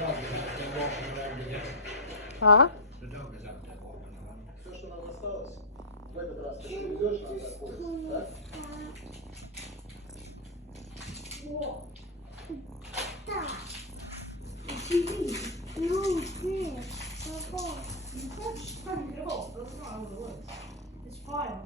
dog is out there walking around again. А? The dog is out there walking around. Все, что нам осталось. В этот раз ты привезешь нам такой, да? Так. Ну, где? You can't just turn it off. That's not how it works. It's fire.